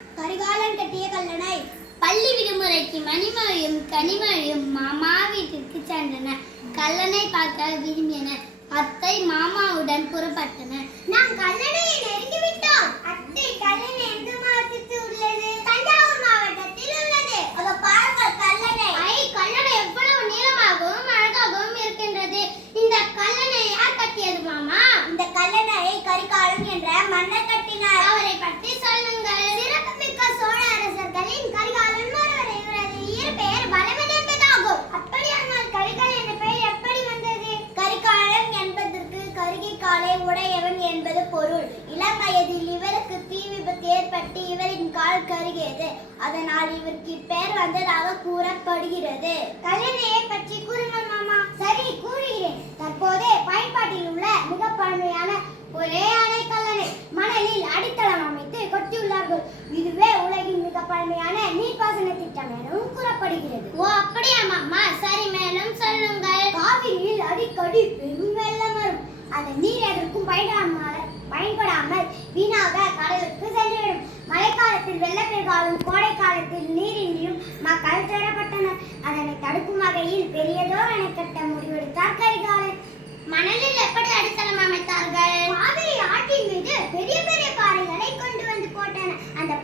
கரிகாலன் கட்டிய கல்லணை. பள்ளி விடுமுறைக்கு மணிமழையும் கனிமழையும் மாமா வீட்டிற்கு சென்றனர். கல்லணை பார்க்க விரும்பினர். அத்தை மாமாவுடன் புறப்பட்டனர். நாம் கல்லணையை நெருங்கிவிட்டோம். அத்தை, கல்லணை எந்த மாவட்டத்தில் உள்ளது? தஞ்சாவூர் மாவட்டத்தில் உள்ளது. அங்க பாருங்கள் கல்லணை. கல்லணை எவ்வளவு நீளமாகவும் அழகாகவும் இருக்கின்றது. இந்த கல்லணை யார் கட்டியது மாமா? இந்த கல்லணையை கரிகாலன் என்ற மன்னர் கட்டினார். அவரை பற்றி சொல்லுங்கள். சிறப்புமிக்க சோழ அரசர்களின் கரிகாலன் ஒருவர். இவரது இயற்பெயர் பரமன் என்பதாகும். அப்படியானால் கரிகாலன் என்ற பெயர் எப்படி வந்தது? கரிகாலன் என்பதற்கு கருகை காலை உடையவன் என்பது பொருள். இளம் வயதில் இவருக்கு தீ விபத்து ஏற்பட்டு இவரின் கால் கருகியது. அதனால் இவருக்கு பெயர் வந்ததாக கூறப்படுகிறது. கல்லணையை பற்றி கூறுங்கள் மாமா. சரி, கூறுகிறேன். தற்போதே பயன்பாட்டில் உள்ள மிக பழமையான ஒரே அணை கல்லணை. மணலில் அடித்தளம் அமைத்து கொட்டியுள்ளார்கள். இதுவே உலகின் மிக பழமையான நீர்ப்பாசன திட்டம் எனவும் கூறப்படுகிறது. ஓ, அப்படியா மாமா? சரி, மேலும் சொல்லுங்கள். காவிரியில் அடிக்கடி பெரும் வெள்ளம் வரும். அந்த நீர் எதற்கும் பயன்படாமல் வீணாக கடலுக்கு சென்றுவிடும். மழைக்காலத்தில் வெள்ளப்பெருக்காலும் கோடை காலத்தில் நீரின்றியும் மக்கள் தேடப்பட்டனர். அதனை தடுக்கும் வகையில் பெரியதோர் அணை கட்ட முடிவெடுத்தார் கரிகாலன். மணலில் எப்படி அடித்தளம் அமைத்தார்கள்? காவிரி ஆற்றின் மீது பெரிய பெரிய பாறைகளை கொண்டு வந்து போட்டனர். அந்த